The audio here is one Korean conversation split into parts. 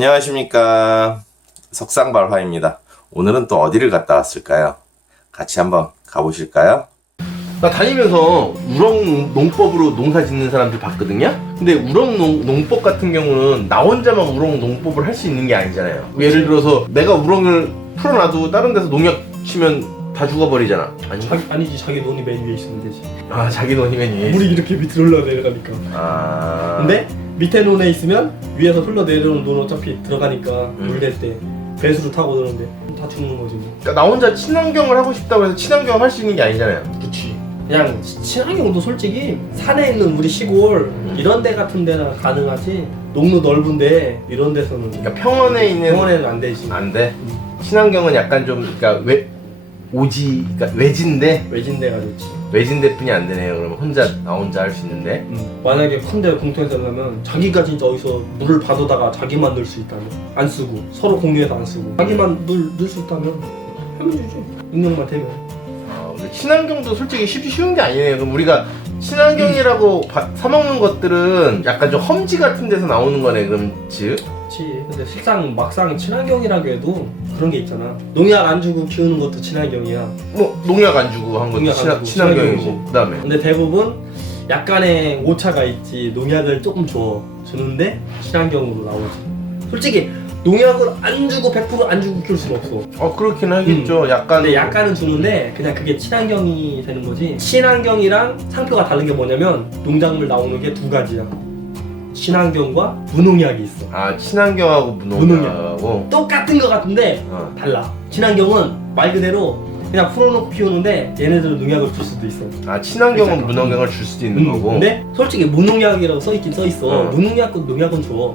안녕하십니까. 석상발화입니다. 오늘은 또 어디를 갔다 왔을까요? 같이 한번 가보실까요? 나 다니면서 우렁 농법으로 농사 짓는 사람들 봤거든요? 근데 우렁 농법 같은 경우는 나 혼자만 우렁 농법을 할 수 있는 게 아니잖아요. 예를 들어서 내가 우렁을 풀어놔도 다른 데서 농약 치면 다 죽어버리잖아. 아니지, 자기 논이 맨 위에 있으면 되지. 아, 자기 논이 맨 위에. 물이 이렇게 밑으로 흘러내려가니까. 아. 근데 밑에 논에 있으면 위에서 흘러내려오는 논 어차피 들어가니까 물 낼 때 배수로 타고 들어오는데 다 죽는 거지 뭐. 그러니까 나 혼자 친환경을 하고 싶다고 해서 친환경 할 수 있는 게 아니잖아요. 그치. 그냥 친환경도 솔직히 산에 있는 우리 시골 이런 데 같은 데나 가능하지, 농로 넓은데 이런 데서는, 그러니까 평원에 있는 병원에는 안 되지. 안 돼. 친환경은 약간 좀 그러니까 그러니까 외진 데가 좋지. 외진데뿐이 안 되네요. 그러면 나 혼자 할 수 있는데. 만약에 큰데 공터에서 하려면 자기가 진짜 어디서 물을 받아다가 자기만 넣을 수 있다면, 안 쓰고 서로 공유해서 안 쓰고 자기만 넣을 수 있다면 하면 되지. 능력만 되면. 근데 친환경도 솔직히 쉬운 게 아니네요. 그럼 우리가 친환경이라고 사 먹는 것들은 약간 좀 험지 같은 데서 나오는 거네. 그럼 즉. 그렇지. 근데 실상 막상 친환경이라고 해도 그런 게 있잖아. 농약 안 주고 키우는 것도 친환경이야. 뭐 농약 안 주고 한 것도 농약 안 주고 친환경이고. 친환경이지. 그다음에 근데 대부분 약간의 오차가 있지. 농약을 조금 주는데 친환경으로 나오지. 솔직히 농약을 안 주고 100% 안 주고 키울 수는 없어. 그렇긴 하겠죠. 약간. 근데 약간은 주는데 그냥 그게 친환경이 되는 거지. 친환경이랑 상표가 다른 게 뭐냐면 농작물 나오는 게 두 가지야. 친환경과 무농약이 있어. 아, 친환경하고 무농약하고 똑같은 거 같은데 달라. 친환경은 말 그대로 그냥 풀어놓고 키우는데 얘네들은 농약을 줄 수도 있어. 아, 친환경은 무농약을 줄 수도 있는 거고. 근데 솔직히 무농약이라고 써있긴 써있어. 무농약과 농약은 줘.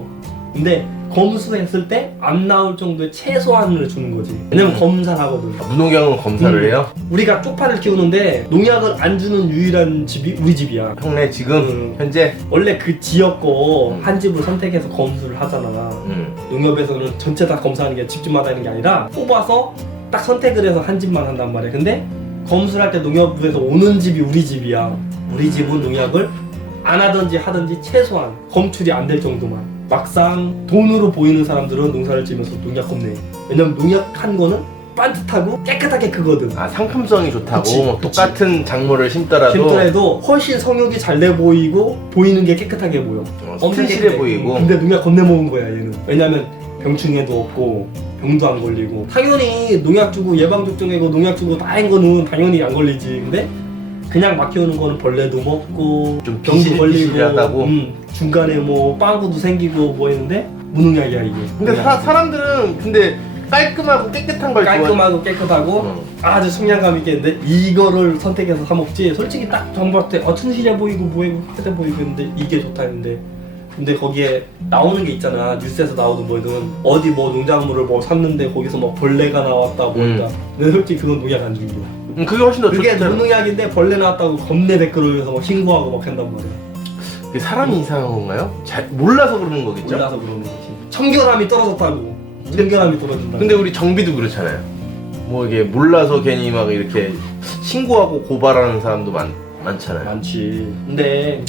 근데 검수했을 때 안 나올 정도의 최소한을 주는 거지. 왜냐면 검사를 하거든. 무농약은 검사를 해요? 우리가 쪽파를 키우는데 농약을 안 주는 유일한 집이 우리 집이야. 형네 지금 현재? 원래 그 지역 거 한 집을 선택해서 검수를 하잖아. 농협에서는 전체 다 검사하는 게 집집마다 있는 게 아니라 뽑아서 딱 선택을 해서 한 집만 한단 말이야. 근데 검수를 할 때 농협에서 오는 집이 우리 집이야. 우리 집은 농약을 안 하든지 하든지 최소한 검출이 안 될 정도만. 막상 돈으로 보이는 사람들은 농사를 지면서 농약 겁내. 왜냐면 농약한 거는 반듯하고 깨끗하게 크거든. 아, 상품성이 좋다고? 그치. 똑같은 작물을 심더라도 훨씬 성욕이 잘 돼 보이고 보이는 게 깨끗하게 보여. 엄청 튼실해 보이고. 근데 농약 겁내 먹은 거야 얘는. 왜냐면 병충해도 없고 병도 안 걸리고. 당연히 농약 주고 예방접종하고 농약 주고 다 한 거는 당연히 안 걸리지. 근데 그냥 막 키우는 거는 벌레도 먹고 좀 병도 걸리고 비실비실하다고? 중간에 뭐 빵구도 생기고 뭐 했는데 무농약이야 이게. 근데 사람들은 근데 깔끔하고 깨끗한 걸 깔끔하고 깨끗하고 아주 청량감 있게 했는데 이거를 선택해서 사 먹지. 솔직히 딱 정보할 때 튼실해 보이고 뭐이고 깨끗해 보이고 했는데 이게 좋다 했는데, 근데 거기에 나오는 게 있잖아. 뉴스에서 나오든 뭐든 어디 뭐 농작물을 뭐 샀는데 거기서 뭐 벌레가 나왔다 뭐다. 근데 솔직히 그건 농약 안 준 거야. 그게 훨씬 더 그게 좋잖아. 무농약인데 벌레 나왔다고 겁내 댓글 올려서 막 신고하고 막 한단 말이야. 그게 사람이 이상한 건가요? 잘 몰라서 그러는 거겠죠? 몰라서 그러는 거지. 청결함이 떨어졌다고. 청결함이 떨어진다. 근데 우리 정비도 그렇잖아요. 뭐 이게 몰라서 괜히 막 이렇게 신고하고 고발하는 사람도 많잖아요. 많지. 근데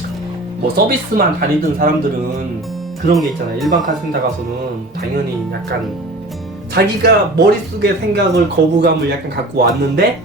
뭐 서비스만 다니던 사람들은 그런 게 있잖아. 일반 카센터 가서는 당연히 약간 자기가 머릿속에 생각을 거부감을 약간 갖고 왔는데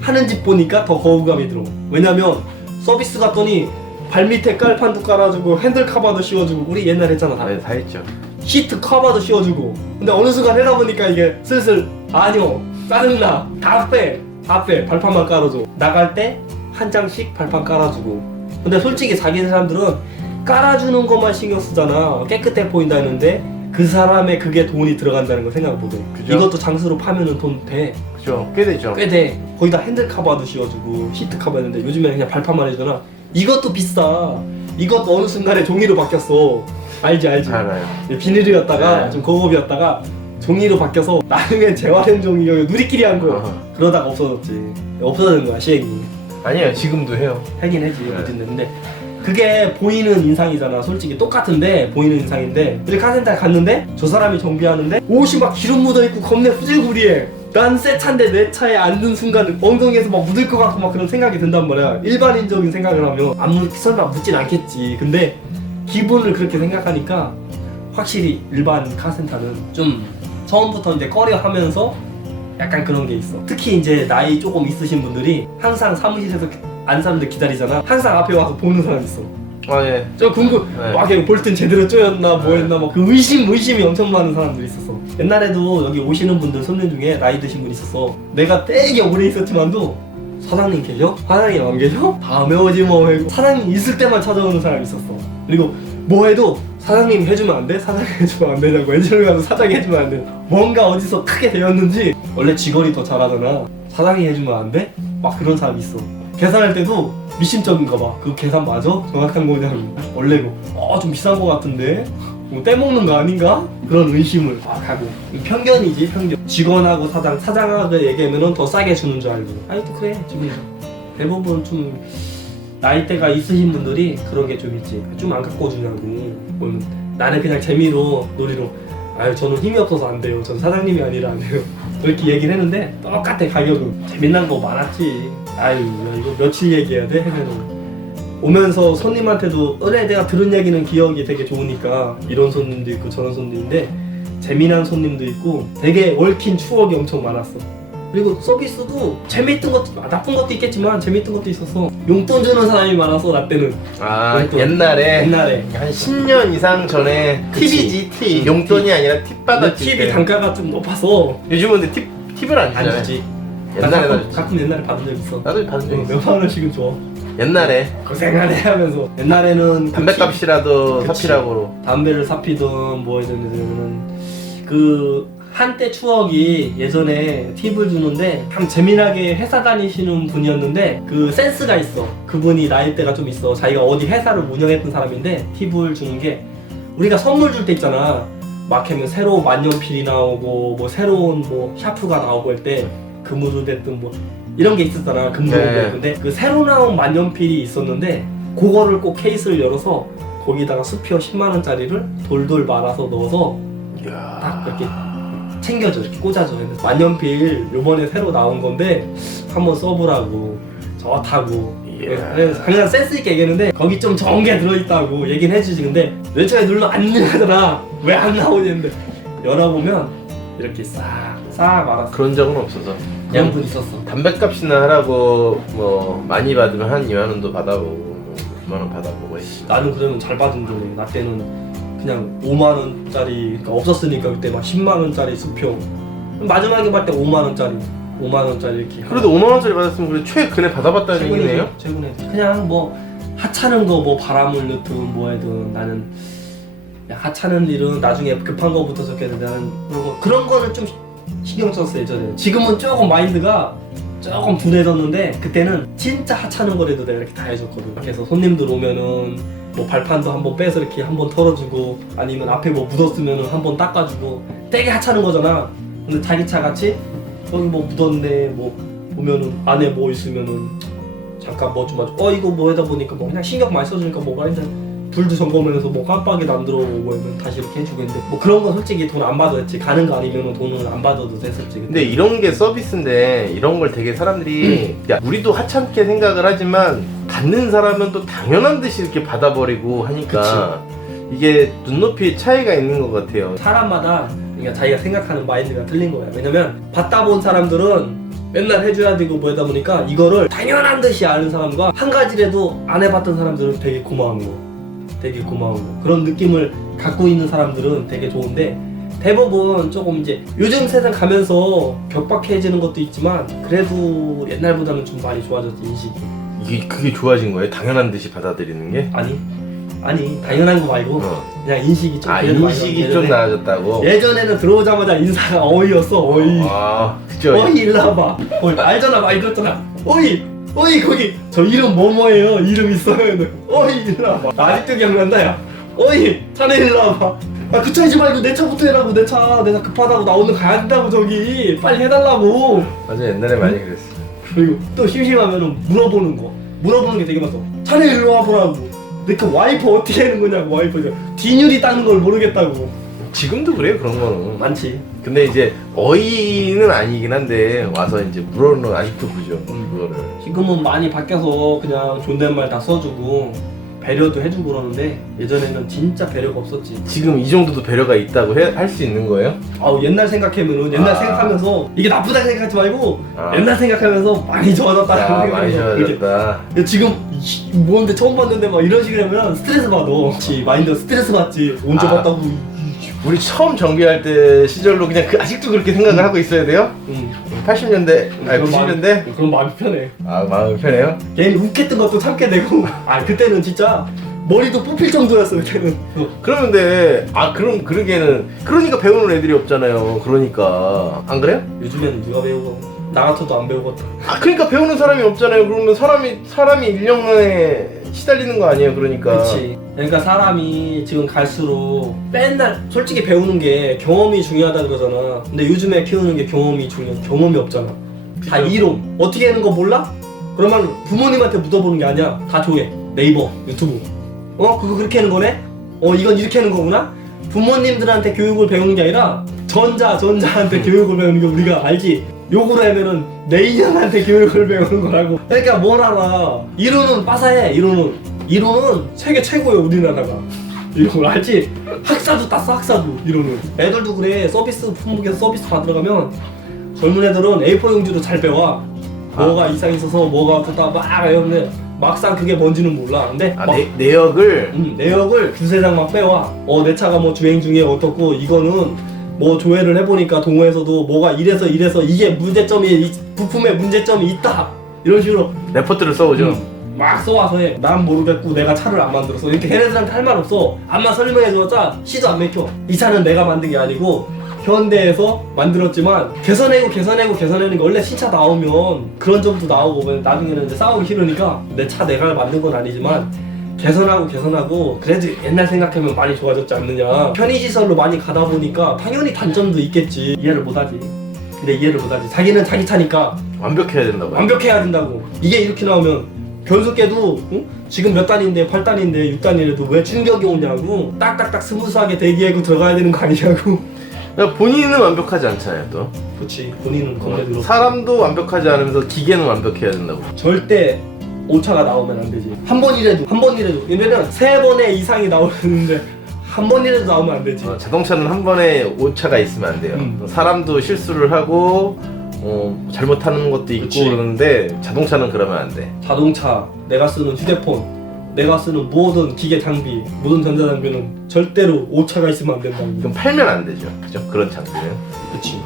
하는 집 보니까 더 거부감이 들어. 왜냐면 서비스 갔더니 발밑에 깔판도 깔아주고 핸들 카바도 씌워주고, 우리 옛날에 했잖아 다. 네, 다 했죠. 시트 커버도 씌워주고. 근데 어느 순간 해다 보니까 이게 슬슬 아니요 짜증나, 다 빼 발판만 깔아줘. 나갈 때 한 장씩 발판 깔아주고. 근데 솔직히 자기 사람들은 깔아주는 것만 신경 쓰잖아. 깨끗해 보인다 했는데 그 사람의 그게 돈이 들어간다는 걸 생각 못해. 그죠? 이것도 장수로 파면은 돈 돼. 그죠? 꽤 되죠. 꽤 돼. 거기다 핸들 카바도 씌워주고 시트 카바 했는데 요즘에는 그냥 발판만 해주잖아. 이것도 비싸. 이것도 어느 순간에 종이로 바뀌었어. 알지? 알아요. 비닐이었다가 네. 좀 고급이었다가 종이로 바뀌어서 나중에 재활용 종이가 누리끼리 한 거야. 그러다가 없어졌지. 없어진 거야 시행이. 아니에요, 지금도 해요. 하긴 하지. 네. 근데 그게 보이는 인상이잖아. 솔직히 똑같은데 보이는 인상인데, 우리 카센터에 갔는데 저 사람이 정비하는데 옷이 막 기름 묻어있고 겁내 후질구리해. 난 새 차인데 내 차에 앉는 순간 엉덩이에서 막 묻을 것 같고 막 그런 생각이 든단 말이야. 일반인적인 생각을 하면 설마 묻진 않겠지. 근데 기분을 그렇게 생각하니까 확실히 일반 카센터는 좀 처음부터 이제 꺼려하면서 약간 그런 게 있어. 특히 이제 나이 조금 있으신 분들이 항상 사무실에서 안 사람들 기다리잖아. 항상 앞에 와서 보는 사람 있어. 아 예. 저 궁금, 네. 막 이거 볼튼 제대로 쪼였나 뭐 했나 막 그 의심이 엄청 많은 사람들이 있었어. 옛날에도 여기 오시는 분들 손님 중에 나이 드신 분 있었어. 내가 되게 오래 있었지만도 사장님 계셔? 사장님 안 계셔? 다음에 오지 뭐 하고 사장님 있을 때만 찾아오는 사람이 있었어. 그리고 뭐 해도 사장님 해주면 안 돼? 사장님 해주면 안 되냐고. 엔지니어 가서 사장이 해주면 안 돼. 뭔가 어디서 크게 되었는지 원래 직원이 더 잘하잖아. 사장이 해주면 안 돼? 막 그런 사람이 있어. 계산할 때도 미심쩍은가 봐. 그 계산 맞아? 정확한 거냐고. 원래고 좀 비싼 거 같은데? 뭐 떼먹는 거 아닌가? 그런 의심을 막 하고. 편견이지 편견. 직원하고 사장하고 얘기하면 더 싸게 주는 줄 알고. 아니 또 그래 지금 대부분 좀 나이대가 있으신 분들이 그런 게 좀 있지. 좀 안 갖고 주냐고. 뭐 나는 그냥 재미로 놀이로 아유 저는 힘이 없어서 안 돼요. 전 사장님이 아니라 안 돼요. 그렇게 얘기를 했는데 똑같아 가격은. 재미난 거 많았지. 아유 야, 이거 며칠 얘기해야 돼? 하면은 오면서 손님한테도 내가 들은 얘기는 기억이 되게 좋으니까 이런 손님도 있고 저런 손님인데 재미난 손님도 있고 되게 얽힌 추억이 엄청 많았어. 그리고 서비스도 재미있던 것도 나쁜 것도 있겠지만 재미있던 것도 있어서 용돈 주는 사람이 많아서 나 때는. 아 용돈. 옛날에 옛날에 한 10년 이상 전에 팁이지 팁. 용돈이 아니라 팁 받았지. 팁이 단가가 좀 높아서 요즘은 근데 팁을 안 안 주잖아요. 주지. 옛날에 가끔 옛날에 받은 적 있어. 나도 받은 적 있어. 몇만 원씩은 줘. 옛날에 고생하네 하면서. 옛날에는 그 담배값이라도 그치. 사피라고. 담배를 사피든 뭐 해든 그 한때 추억이 예전에 팁을 주는데 참 재미나게 회사 다니시는 분이었는데 그 센스가 있어. 그분이 나이대가 좀 있어. 자기가 어디 회사를 운영했던 사람인데 팁을 주는 게 우리가 선물 줄 때 있잖아. 막 하면 새로운 만년필이 나오고 뭐 새로운 뭐 샤프가 나오고 할 때 금으로 됐든 뭐 이런 게 있었잖아. 금으로. 네. 근데 그 새로 나온 만년필이 있었는데 그거를 꼭 케이스를 열어서 거기다가 수표 10만원짜리를 돌돌 말아서 넣어서 이야. 딱 이렇게 챙겨줘. 이렇게 꽂아줘. 그래서 만년필 요번에 새로 나온 건데 한번 써보라고. 좋다고. 이야. 그래서 그냥 센스 있게 얘기했는데 거기 좀 좋은 게 들어있다고 얘기는 해주지. 근데 맨 처음에 눌러 안 열하잖아. 왜 안 나오지 했는데 열어보면 이렇게 싹 말았어. 그런 적은 없어서. 그런 분 있었어. 담배값이나 하라고 뭐 많이 받으면 한 2만 원도 받아보고 뭐 9만 원 받아보고 했지. 나는 그러면 잘 받은 거네. 나 때는 그냥 5만원짜리 그러니까 없었으니까 그때 막 10만원짜리 수표 마지막에 받을 때 5만원짜리 이렇게. 그래도 5만 원짜리 받았으면 그래도 최근에 받아봤다는 얘기네요. 최근에 그냥 뭐 하찮은 거 뭐 바람을 넣든 뭐 해든 나는 야, 하찮은 일은 나중에 급한 거부터 적게 돼. 나는 그런 거는 좀 신경 썼어 예전에. 지금은 조금 마인드가 조금 둔해졌는데 그때는 진짜 하찮은 거라도 내가 이렇게 다 해줬거든. 그래서 손님들 오면은 뭐 발판도 한번 빼서 이렇게 한번 털어주고 아니면 앞에 뭐 묻었으면은 한번 닦아주고 되게 하찮은 거잖아. 근데 자기 차 같이 여기 뭐 묻었네 뭐 보면은 안에 뭐 있으면은 잠깐 뭐 좀 봐줘. 이거 뭐 하다 보니까 뭐 그냥 신경 많이 써주니까 뭐가 아닌데 불도 점검하면서 뭐 깜빡이 안 들어오고 하면 다시 이렇게 해주고 했는데 뭐 그런 건 솔직히 돈 안 받아도 됐지. 가는 거 아니면 돈은 안 받아도 됐었지. 근데 이런 게 서비스인데 이런 걸 되게 사람들이 야 우리도 하찮게 생각을 하지만 받는 사람은 또 당연한 듯이 이렇게 받아버리고 하니까 이게 눈높이 차이가 있는 것 같아요. 사람마다 그러니까 자기가 생각하는 마인드가 틀린 거야. 왜냐면 받다 본 사람들은 맨날 해줘야 되고 뭐 하다 보니까 이거를 당연한 듯이 아는 사람과 한 가지라도 안 해봤던 사람들은 되게 고마운 거. 되게 고마운 거. 그런 느낌을 갖고 있는 사람들은 되게 좋은데 대부분 조금 이제 요즘 세상 가면서 격박해지는 것도 있지만 그래도 옛날보다는 좀 많이 좋아졌지 인식이. 이게 그게 좋아진 거예요? 당연한 듯이 받아들이는 게? 아니 당연한 거 말고 그냥 인식이 좀 그래도 많이 인식이 예전에- 좀 나아졌다고? 예전에는 들어오자마자 인사가 어이였어. 어이. 아 그죠. 어이 일로 와봐. 알잖아 말 들었잖아. 어이 거기 저 이름 뭐예요? 이름 있어요. 어이 일로 와봐. 아직도 기억난다 야. 어이 자네 일로 와봐. 그 차이지 말고 내 차부터 해라고. 내 차 급하다고 나 오늘 가야 된다고 저기 빨리 해달라고. 맞아 옛날에 많이 그랬어. 그리고 또 심심하면 물어보는 게 되게 많아. 자네 일로 와보라고. 내 그 와이퍼 어떻게 하는 거냐고. 와이퍼 디뉴리 따는 걸 모르겠다고. 지금도 그래요 그런 거는. 많지. 근데 이제 어이는 아니긴 한데 와서 이제 물어는 아직도 보죠 그거를. 지금은 많이 바뀌어서 그냥 존댓말 다 써주고 배려도 해주고 그러는데 예전에는 진짜 배려가 없었지. 지금 이 정도도 배려가 있다고 할 수 있는 거예요? 아우 옛날 생각하면은 옛날 생각하면서 이게 나쁘다 생각하지 말고 아. 옛날 생각하면서 많이 좋아졌다는 아, 생각이 많이 들어서 이렇게. 좋아졌다. 근데 지금 뭔데 처음 봤는데 막 이런 식으로 하면 스트레스 받아. 그렇지 마인드 스트레스 받지. 언제 아. 봤다고. 우리 처음 정비할 때 시절로 그냥 아직도 그렇게 생각을 하고 있어야 돼요? 80년대, 아니 90년대? 그럼 마음이 편해. 아, 마음이 편해요? 괜히 웃겠던 것도 참게 되고. 아 그때는 진짜 머리도 뽑힐 정도였어 그때는. 그러는데 그럼 그러기에는 그러니까 배우는 애들이 없잖아요. 그러니까 안 그래요? 요즘에는 누가 배우고 나 같아도 안 배우거든. 그러니까 배우는 사람이 없잖아요. 그러면 사람이 인력난에 시달리는 거 아니에요? 그러니까. 그렇지. 그러니까 사람이 지금 갈수록 맨날 솔직히 배우는 게 경험이 중요하다 그러잖아. 근데 요즘에 키우는 게 경험이 중요해. 경험이 없잖아. 다 그쵸. 이론. 어떻게 하는 거 몰라? 그러면 부모님한테 묻어보는 게 아니야. 다 조회. 네이버, 유튜브. 그거 그렇게 하는 거네? 이건 이렇게 하는 거구나? 부모님들한테 교육을 배우는 게 아니라 전자한테 교육을 배우는 게 우리가 알지. 욕을 하면은 내인한테 교육을 배우는 거라고. 그러니까 뭘 알아. 이론은 빠사해. 이론은 세계 최고예요 우리나라가. 이런 걸 알지? 학사도 땄어 학사도. 이론은 애들도 그래. 서비스 품목에서 서비스 받으러 가면 젊은 애들은 A4 용지로 잘 배워. 뭐가 이상 있어서 뭐가 어떻다 막 이러는데 막상 그게 뭔지는 몰라. 근데 막 내역을 내역을 두세 장 막 빼와. 내 차가 뭐 주행 중에 어떻고 이거는 뭐 조회를 해보니까 동호회에서도 뭐가 이래서 이게 문제점이 부품에 문제점이 있다 이런 식으로 레포트를 써오죠. 막 써와서 해. 난 모르겠고 내가 차를 안 만들었어. 이렇게 걔네들한테 할 말 없어. 암만 설명해줘봤자 시도 안 맥혀. 이 차는 내가 만든 게 아니고 현대에서 만들었지만 개선내는 게 원래 신차 나오면 그런 점도 나오고 나중에는 이제 싸우기 싫으니까 내 차 내가 만든 건 아니지만 개선하고 그래도 옛날 생각하면 많이 좋아졌지 않느냐. 편의시설로 많이 가다 보니까 당연히 단점도 있겠지. 이해를 못하지. 근데 이해를 못하지. 자기는 자기 차니까 완벽해야 된다고. 완벽해야 된다고. 이게 이렇게 나오면 변속계도 지금 몇 단인데 8단인데 6단이라도 왜 충격이 오냐고. 딱딱딱 스무스하게 대기하고 들어가야 되는 거 아니냐고. 그러니까 본인은 완벽하지 않잖아요 또. 그렇지. 본인은 건데 들어. 사람도 완벽하지 않으면서 기계는 완벽해야 된다고. 절대 오차가 나오면 안 되지. 한 번이라도. 왜냐면 3번의 이상이 나오는데 한 번이라도 나오면 안 되지. 자동차는 한 번에 오차가 있으면 안 돼요. 사람도 실수를 하고 잘못하는 것도 있고 그치. 그러는데 자동차는 그러면 안 돼. 자동차, 내가 쓰는 휴대폰, 내가 쓰는 모든 기계 장비, 모든 전자장비는 절대로 오차가 있으면 안 된다고. 그럼 팔면 안 되죠. 그죠? 그런 장비는. 그치.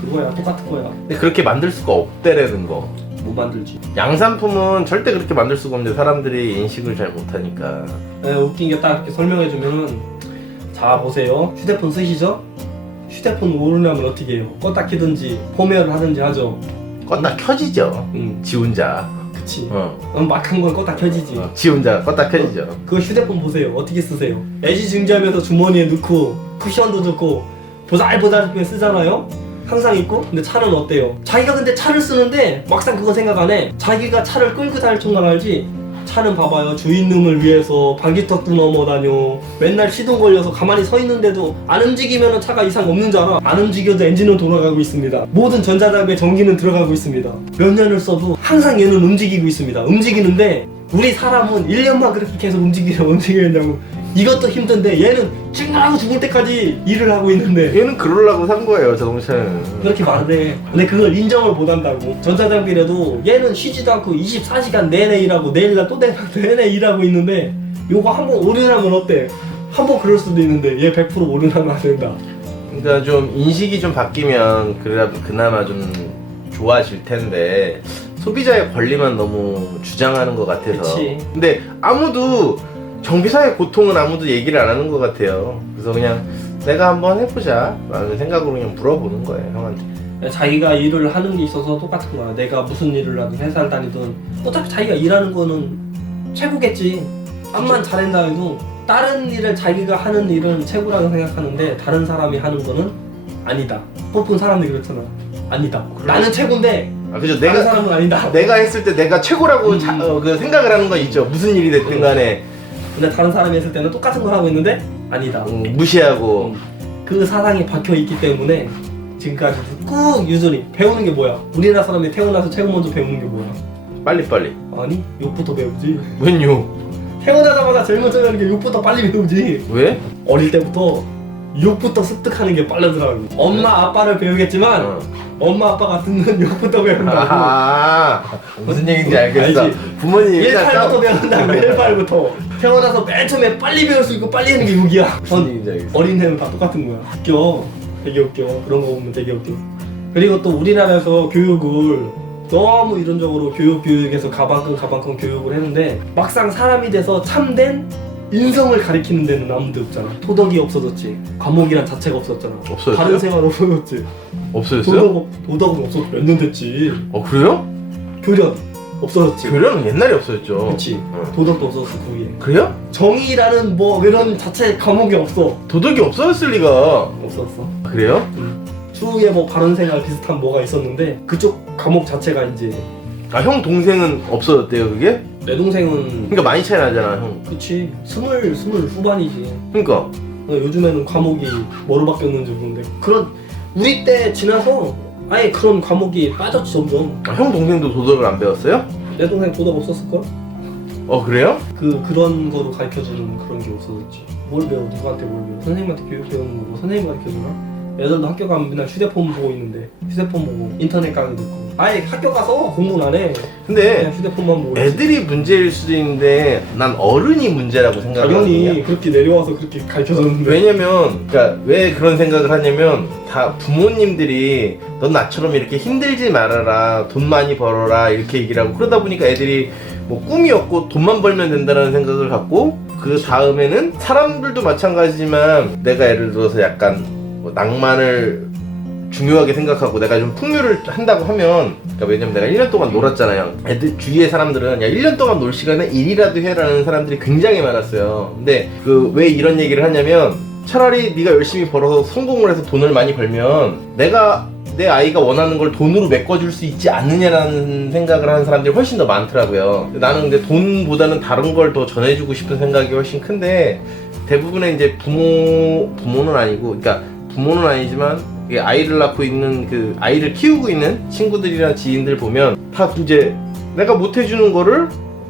그거야. 똑같은 거야. 근데 그렇게 만들 수가 없대라는 거. 못 만들지. 양산품은 절대 그렇게 만들 수가 없는데 사람들이 인식을 잘 못하니까. 웃긴 게 딱 이렇게 설명해주면은 자 보세요. 휴대폰 쓰시죠? 휴대폰 오르려면 어떻게 해요? 껐다 키든지 포매어를 하든지 하죠. 껐다 켜지죠. 지 혼자. 그치. 막 한 건 껐다 켜지지. 지 혼자 껐다 켜지죠. 그거 휴대폰 보세요. 어떻게 쓰세요? 애지중지하면서 주머니에 넣고 쿠션도 좋고 보잘보잘하게 쓰잖아요? 항상 있고. 근데 차는 어때요? 자기가 근데 차를 쓰는데 막상 그거 생각 안 해. 자기가 차를 끌고 다닐 줄만 알지. 차는 봐봐요. 주인님을 위해서 발기턱도 넘어다녀. 맨날 시동 걸려서 가만히 서 있는데도 안 움직이면 차가 이상 없는 줄 알아. 안 움직여도 엔진은 돌아가고 있습니다. 모든 전자장비에 전기는 들어가고 있습니다. 몇 년을 써도 항상 얘는 움직이고 있습니다. 움직이는데 우리 사람은 1년만 그렇게 계속 움직이냐고. 이것도 힘든데 얘는 찡그라고 죽을 때까지 일을 하고 있는데 얘는 그러려고 산 거예요, 자동차는. 그렇게 말을 해. 근데 그걸 인정을 못 한다고. 전자장비라도 얘는 쉬지도 않고 24시간 내내 일하고 내일날 또 내내 일하고 있는데 요거 한번 오류나면 어때? 한번 그럴 수도 있는데 얘 100% 오류나면 안 된다. 그러니까 좀 인식이 좀 바뀌면 그나마 좀 좋아질 텐데 소비자의 권리만 너무 주장하는 것 같아서. 그치. 근데 아무도 정비사의 고통은 아무도 얘기를 안 하는 것 같아요. 그래서 그냥 내가 한번 해보자 라는 생각으로 그냥 물어보는 거예요, 형한테. 자기가 일을 하는 게 있어서 똑같은 거야. 내가 무슨 일을 하든 회사를 다니든 어차피 자기가 일하는 거는 최고겠지. 암만 잘한다 해도 다른 일을 자기가 하는 일은 최고라고 생각하는데 다른 사람이 하는 거는 아니다. 보통 사람들이 그렇잖아. 아니다. 나는 최고인데 그죠. 다른 사람은 아니다. 내가 했을 때 내가 최고라고 그 생각을 하는 거 있죠. 무슨 일이 됐든 간에. 근데 다른 사람이 했을 때는 똑같은 걸 하고 있는데 아니다. 무시하고. 그 사상이 박혀 있기 때문에 지금까지 꾹 유전이 배우는 게 뭐야? 우리나라 사람이 태어나서 최고 먼저 배우는 게 뭐야? 빨리빨리. 아니 욕부터 배우지. 웬요? 태어나자마자 제일 먼저 하는 게 욕부터 빨리 배우지. 왜? 어릴 때부터 욕부터 습득하는 게 빠르더라고. 엄마 아빠를 배우겠지만 엄마 아빠가 듣는 욕부터 배운다고. 아, 무슨 얘기인지 알겠어. 알지? 부모님 일단 1팔부터 배운다고. 1팔부터 태어나서 맨 처음에 빨리 배울 수 있고 빨리 하는 게 욕이야. 무슨 얘기인지 알겠어. 어린애는 다 똑같은 거야. 웃겨. 되게 웃겨. 그런 거 보면 되게 웃겨. 그리고 또 우리나라에서 교육을 너무 이론적으로 교육에서 가방끈 교육을 했는데 막상 사람이 돼서 참된 인성을 가리키는 데는 아무도 없잖아. 토덕이 없어졌지. 과목이란 자체가 없었잖아. 없어졌어요? 다른 생활 없어졌지. 없어졌어요? 도덕은 없어서 몇 년 됐지. 그래요? 교련 없어졌지. 교련은 옛날에 없어졌죠. 그렇지. 도덕도 없었어 그 위에. 그래요? 정의라는 뭐 이런 자체 과목이 없어. 도덕이 없어졌을 리가. 없었어. 그래요? 추후에 뭐 바른 생활 비슷한 뭐가 있었는데 그쪽 과목 자체가 이제 형 동생은 없어졌대요 그게? 내 동생은 그러니까 많이 차이 나잖아 형. 그치 스물 후반이지. 그러니까 요즘에는 과목이 뭐로 바뀌었는지 모르는데 그런 우리 때 지나서 아예 그런 과목이 빠졌지 점점. 형 동생도 도덕을 안 배웠어요? 내 동생 도덕 없었을걸? 그래요? 그런 거로 가르쳐주는 그런 게 없어졌지. 뭘 배워? 누구한테 뭘 배워? 선생님한테 교육 배우는 거고 선생님 가르쳐주나? 애들도 학교 가면 맨날 휴대폰 보고 있는데 휴대폰 보고 인터넷 강의 듣고 아예 학교 가서 공부는 안 해. 근데 그냥 휴대폰만 보고 있지. 애들이 문제일 수도 있는데 난 어른이 문제라고 생각하거든요. 당연히 그렇게 내려와서 그렇게 가르쳐줬는데. 왜냐면 그러니까 왜 그런 생각을 하냐면 다 부모님들이 넌 나처럼 이렇게 힘들지 말아라 돈 많이 벌어라 이렇게 얘기를 하고 그러다 보니까 애들이 뭐 꿈이 없고 돈만 벌면 된다는 생각을 갖고 그 다음에는 사람들도 마찬가지지만 내가 예를 들어서 약간 뭐 낭만을 중요하게 생각하고 내가 좀 풍류를 한다고 하면 그러니까 왜냐면 내가 1년 동안 놀았잖아요. 애들 주위의 사람들은 야 1년 동안 놀 시간에 일이라도 해라는 사람들이 굉장히 많았어요. 근데 왜 이런 얘기를 하냐면 차라리 네가 열심히 벌어서 성공을 해서 돈을 많이 벌면 내 아이가 원하는 걸 돈으로 메꿔줄 수 있지 않느냐라는 생각을 하는 사람들이 훨씬 더 많더라고요. 나는 근데 돈보다는 다른 걸 더 전해주고 싶은 생각이 훨씬 큰데 대부분의 이제 부모는 아니고 그러니까 부모는 아니지만 아이를 낳고 있는 그 아이를 키우고 있는 친구들이나 지인들 보면 다 이제 내가 못 해주는 거를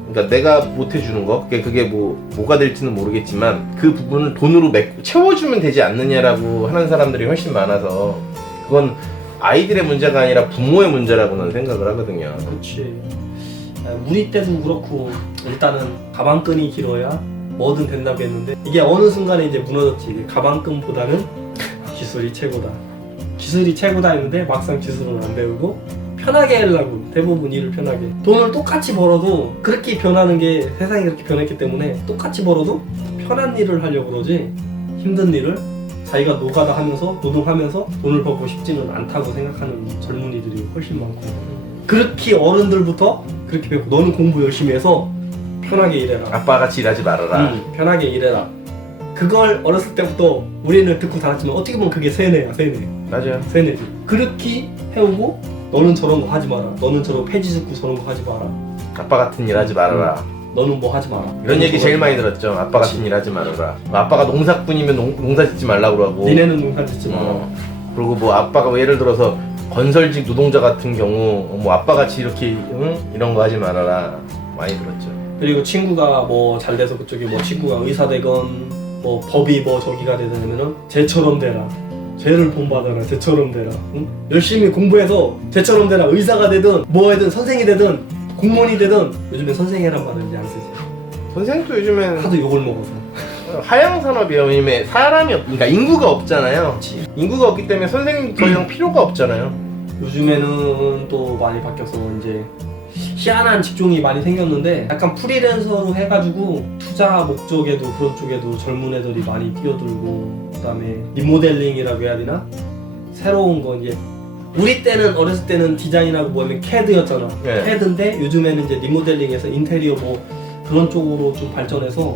그러니까 내가 못 해주는 거 그게 뭐가 될지는 모르겠지만 그 부분을 돈으로 채워주면 되지 않느냐라고 하는 사람들이 훨씬 많아서 그건 아이들의 문제가 아니라 부모의 문제라고는 생각을 하거든요. 그렇지. 우리 때도 그렇고 일단은 가방끈이 길어야 뭐든 된다고 했는데 이게 어느 순간에 이제 무너졌지. 가방끈보다는 기술이 최고다. 기술이 최고다 했는데 막상 기술은 안 배우고 편하게 하려고 대부분 일을 편하게 돈을 똑같이 벌어도 그렇게 변하는 게 세상이 그렇게 변했기 때문에 똑같이 벌어도 편한 일을 하려고 그러지 힘든 일을 자기가 노가다 하면서 노동하면서 돈을 벌고 싶지는 않다고 생각하는 젊은이들이 훨씬 많고 그렇게 어른들부터 그렇게 배우고 너는 공부 열심히 해서 편하게 일해라. 아빠같이 일하지 말아라. 편하게 일해라. 그걸 어렸을 때부터 우리는 듣고 자랐지만 어떻게 보면 그게 세뇌야. 맞아요. 세뇌지. 그렇게 해오고 너는 저런 거 하지 마라. 너는 저런 폐지짓고 저런 거 하지 마라. 아빠 같은 일 하지 말아라. 너는 뭐 하지 마라. 이런 얘기 제일 많이 들었죠. 아빠 같은 일 하지 말아라. 아빠가 농사꾼이면 농사 짓지 말라고 그러고. 니네는 농사 짓지 마라. 그리고 뭐 아빠가 예를 들어서 건설직 노동자 같은 경우 뭐 아빠같이 이렇게 이런 거 하지 말아라. 많이 들었죠. 그리고 친구가 뭐 잘 돼서 그쪽에 뭐 친구가 의사 되건 뭐 법이 뭐 저기가 되면은 쟤처럼 되라. 쟤를 본받아라. 쟤처럼 되라. 응? 열심히 공부해서 쟤처럼 되라. 의사가 되든 뭐든 선생이 되든 공무원이 되든 요즘에 선생이란 말은 이제 안 쓰지. 선생도 요즘엔 하도 욕을 먹어서. 하향 산업이에요. 왜냐면 사람이 그러니까 인구가 없잖아요. 인구가 없기 때문에 선생님도 더 이상 필요가 없잖아요. 요즘에는 또 많이 바뀌어서 이제 희한한 직종이 많이 생겼는데 약간 프리랜서로 해가지고 투자 목적에도 그런 쪽에도 젊은 애들이 많이 뛰어들고 그다음에 리모델링이라고 해야 되나? 새로운 거 이제 우리 때는 어렸을 때는 디자인하고 뭐냐면 CAD였잖아. 네. CAD인데 요즘에는 이제 리모델링에서 인테리어 뭐 그런 쪽으로 좀 발전해서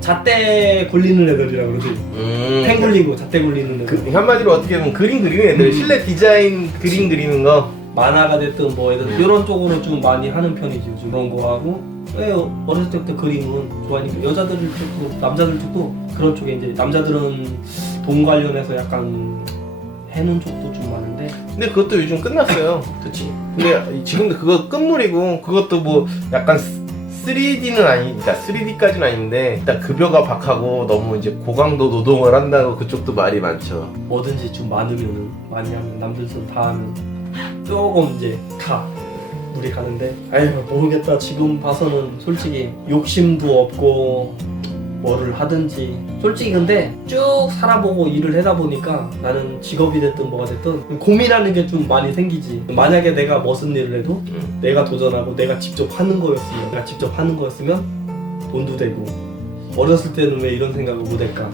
잣대 굴리는 애들이라 그러지. 펜 굴리고 잣대 굴리는 애들. 한마디로 어떻게 보면 그림 그리는 애들 실내 디자인 그림 그리는 거 만화가 됐든 뭐 애들 이런 쪽으로 좀 많이 하는 편이지 요즘. 그런 거 하고 왜 어렸을 때부터 그림은 좋아하니까 여자들 쪽도 남자들 쪽도 그런 쪽에 이제 남자들은 돈 관련해서 약간 해는 쪽도 좀 많은데 근데 그것도 요즘 끝났어요. 그치. 근데 지금도 그거 끝물이고 그것도 뭐 약간 3D는 그러니까 3D까지는 아닌데 일단 급여가 박하고 너무 이제 고강도 노동을 한다고 그쪽도 말이 많죠. 뭐든지 좀 많으면은 많이 하면 남들처럼 다 하면 조금 이제 물이 가는데 아유 모르겠다. 지금 봐서는 솔직히 욕심도 없고 뭐를 하든지 솔직히 근데 쭉 살아보고 일을 하다 보니까 나는 직업이 됐든 뭐가 됐든 고민하는 게 좀 많이 생기지. 만약에 내가 무슨 일을 해도 내가 도전하고 내가 직접 하는 거였으면 돈도 되고 어렸을 때는 왜 이런 생각을 못할까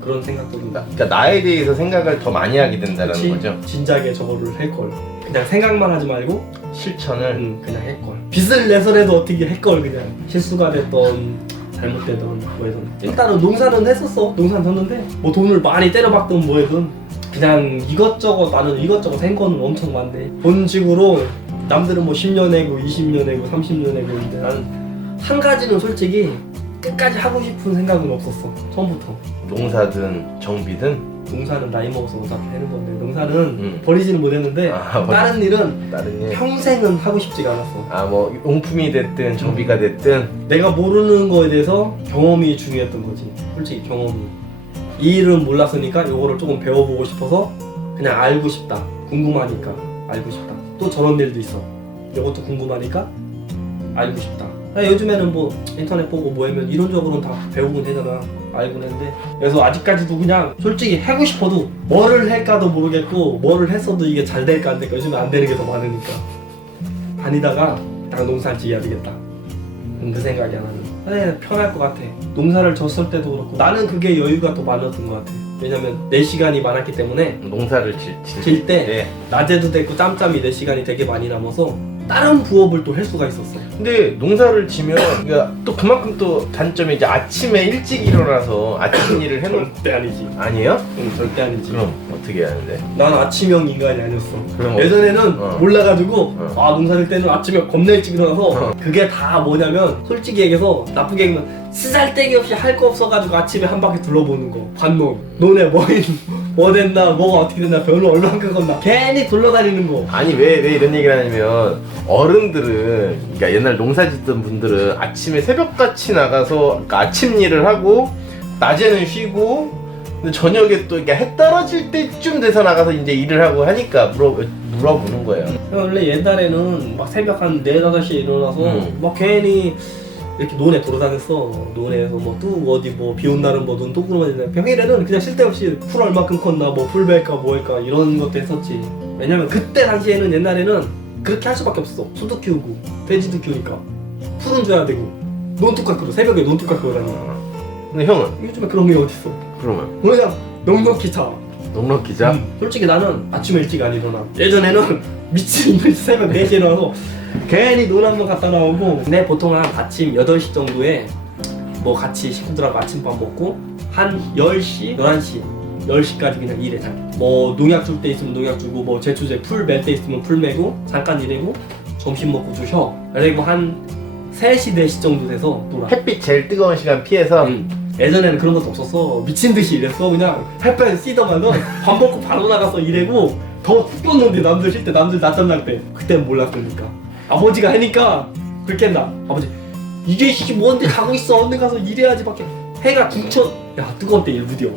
그런 생각도 든다. 그러니까 나에 대해서 생각을 더 많이 하게 된다는 그치? 거죠. 진작에 저거를 할걸. 그냥 생각만 하지 말고 실천을 그냥 할걸. 빚을 내서라도 어떻게 할걸. 그냥 실수가 됐던 잘못되던 뭐든 일단은 농사는 했었어. 농사는 졌는데 뭐 돈을 많이 때려박든 뭐든 그냥 나는 이것저것 생 거는 엄청 많네. 본 식으로 남들은 뭐 10년 내고 20년 내고 30년 내고 있는데 나는 한 가지는 솔직히 끝까지 하고 싶은 생각은 없었어. 처음부터. 농사든 정비든 농사는 나이 먹어서 어차피 하는 건데 농사는 버리지는 못했는데 다른 일은 평생은 하고 싶지가 않았어. 뭐 용품이 됐든 정비가 됐든 내가 모르는 거에 대해서 경험이 중요했던 거지. 솔직히 경험이. 이 일은 몰랐으니까 요거를 조금 배워보고 싶어서 그냥 알고 싶다. 궁금하니까 알고 싶다. 또 저런 일도 있어. 요것도 궁금하니까 알고 싶다. 요즘에는 뭐 인터넷 보고 뭐 하면 이론적으로는 다 배우곤 되잖아. 알고 했는데 그래서 아직까지도 그냥 솔직히 하고 싶어도 뭐를 할까도 모르겠고 뭐를 했어도 이게 잘 될까 안 될까 요즘에 안 되는 게 더 많으니까 다니다가 딱 농사를 지어야 되겠다. 그 생각이 안 하는. 편할 것 같아. 농사를 졌을 때도 그렇고 나는 그게 여유가 더 많았던 것 같아. 왜냐면 내 시간이 많았기 때문에 농사를 질 때 낮에도 됐고 짬짬이 내 시간이 되게 많이 남아서 다른 부업을 또 할 수가 있었어. 근데 농사를 지면 또 그만큼 또 단점이 이제 아침에 일찍 일어나서 아침 일을 해놓은 절대 아니지. 아니에요? 응, 절대 아니지. 그럼 어떻게 하는데? 난 아침형 인간이 아니었어. 그럼 예전에는 몰라가지고 농사 질 때는 아침에 겁나 일찍 일어나서 그게 다 뭐냐면 솔직히 얘기해서 나쁘게 얘기하면 쓰잘데기 없이 할 거 없어가지고 아침에 한 바퀴 둘러보는 거. 반론. 너네 뭐 됐나 뭐가 어떻게 됐나 별로 얼만큼 걷나 괜히 돌아다니는 거. 아니 왜 이런 얘기를 하냐면 어른들은 그러니까 옛날 농사 짓던 분들은 아침에 새벽같이 나가서 그러니까 아침 일을 하고 낮에는 쉬고 근데 저녁에 또 이게 해 떨어질 때쯤 돼서 나가서 이제 일을 하고 하니까 물어보는 거예요. 원래 옛날에는 막 새벽 한 4, 5시에 일어나서 막 괜히 이렇게 논에 돌아다녔어. 논에서 뭐 또 어디 뭐 비 온 날은 뭐든 또 그러면 평일에는 그냥 쓸데없이 풀 얼마큼 컸나 뭐 풀 벨까 뭐 할까 이런 것도 했었지. 왜냐면 그때 당시에는 옛날에는 그렇게 할 수밖에 없어. 소도 키우고 돼지도 키우니까 풀은 줘야 되고 논둑 깎고 새벽에 논둑 깎고 다니고. 근데 형은? 요즘에 그런 게 어딨어. 그러면? 그냥 넉넉히 자. 넉넉히 자? 솔직히 나는 아침에 일찍 안 일어나. 예전에는 미친 듯이 새벽 4시에 일어나서 괜히 논 한번 갔다 나오고. 근데 보통 한 아침 8시 정도에 뭐 같이 식구들하고 아침밥 먹고 한 10시, 11시 10시까지 그냥 일해. 뭐 농약 줄 때 있으면 농약 주고 뭐 제초제 풀 맬 때 있으면 풀 매고 잠깐 일하고 점심 먹고 좀 쉬어. 그리고 한 3시, 4시 정도 돼서 놀아. 햇빛 제일 뜨거운 시간 피해서 예전에는 그런 것도 없었어. 미친 듯이 일했어. 그냥 햇볕에 씻어가서 밥 먹고 바로 나가서 일하고 더 죽겠는데 남들 쉴 때 남들 낮잠 잘 때 그때는 몰랐으니까 아버지가 하니까 그렇게 했나. 아버지 이게 뭔데 자고 있어. 언제 가서 일해야지 밖에. 해가 중천. 야 뜨거울 때 일 무디어.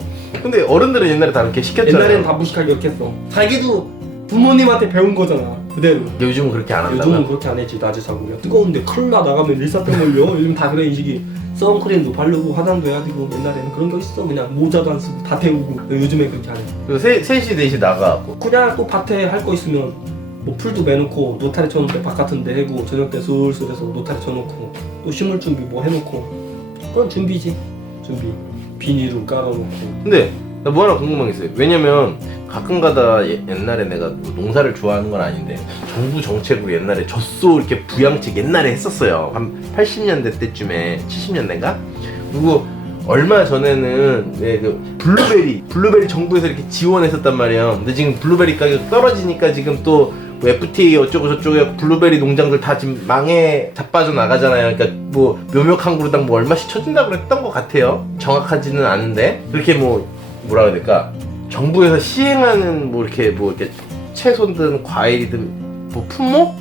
근데 어른들은 옛날에 다 그렇게 시켰잖아요. 옛날에는 다 무식하게 이렇게 했어. 자기도 부모님한테 배운 거잖아 그대로. 요즘은 그렇게 안 한다고요? 요즘은 그렇게 안 했지. 낮에 자고 야 뜨거운데 큰일 나 나가면 일사병 걸려. 요즘 다 그래 인식이. 선크림도 바르고 화장도 해야 되고. 옛날에는 그런 거 있어. 그냥 모자도 안 쓰고 다 태우고. 요즘에 그렇게 안 해. 그리고 3시, 4시 나가고 그냥 또 밭에 할 거 있으면 뭐 풀도 매놓고 노타리 쳐놓을 때 바깥은데 해고 저녁 때 슬슬 해서 노타리 쳐놓고 또 심을 준비 뭐 해놓고 그건 준비지. 준비. 비닐을 깔아놓고. 근데 나 뭐 하나 궁금한 게 있어요. 왜냐면 가끔가다 옛날에 내가 뭐 농사를 좋아하는 건 아닌데 정부 정책으로 옛날에 젖소 이렇게 부양책 옛날에 했었어요. 한 80년대 때쯤에 70년대인가? 그리고 얼마 전에는 그 블루베리 정부에서 이렇게 지원했었단 말이에요. 근데 지금 블루베리 가격 떨어지니까 지금 또 뭐 FTA 어쩌고 저쩌고 블루베리 농장들 다 지금 망해 자빠져 나가잖아요. 그러니까 뭐 묘목 한 그루당 뭐 얼마씩 쳐준다고 그랬던 것 같아요. 정확하지는 않은데 그렇게 뭐라 해야 될까? 정부에서 시행하는 뭐 이렇게 채소든 과일이든 뭐 품목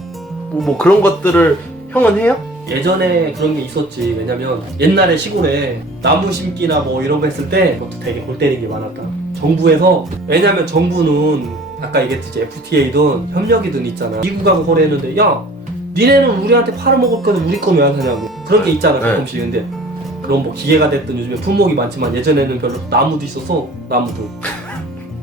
뭐 그런 것들을 형은 해요? 예전에 그런 게 있었지. 왜냐면 옛날에 시골에 나무 심기나 뭐 이런 거 했을 때 그것도 되게 골 때리는 게 많았다. 정부에서, 왜냐면 정부는 아까 얘기했듯이 FTA든 협력이든 있잖아. 미국하고 거래했는데 야 니네는 우리한테 팔아먹을 거는 우리 거 왜 안 사냐고 그런 게 있잖아 가끔씩. 근데 그런 뭐 기계가 됐든 요즘에 품목이 많지만 예전에는 별로 나무도 있었어. 나무도